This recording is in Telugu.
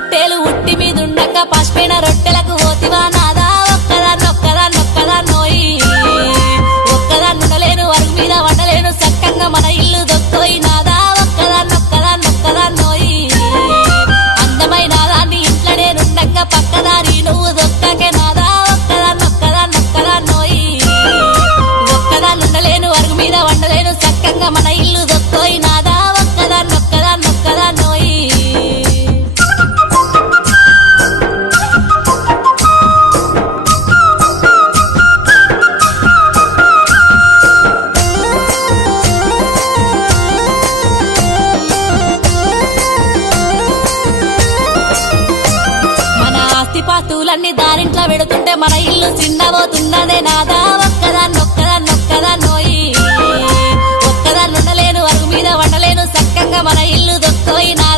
రొట్టెలు ఉట్టి మీదుండక పసిపోయిన రొట్టెలకు పోతివా నాదా ఒక్కదాన్నోయి ఒక్కదాన్నుండలేను అరుగు మీద వండలేను సక్కంగా మన ఇల్లు దొక్కోయి నాదా ఒక్కదాన్నోయి అందమైన దాన్ని ఇంట్లో నేనుండగా పక్కదారి నువ్వు దొక్కకే నాదా ఒక్కదాన్నోయి ఒక్కదాన్నుండలేను అరుగు మీద వండలేను సక్కంగా మన ఇల్లు దొక్కోయి నాదా ఒక్కదాన్నోయి పాతులన్నీ దారింట్లో పెడుతుంటే మన ఇల్లు చిన్నబోతున్నదే నాదా ఒక్కదాన్నోయి ఒక్కదాన్నుండలేను అరుగు మీద వండలేను సక్కంగా మన ఇల్లు దొక్కోయి నాదా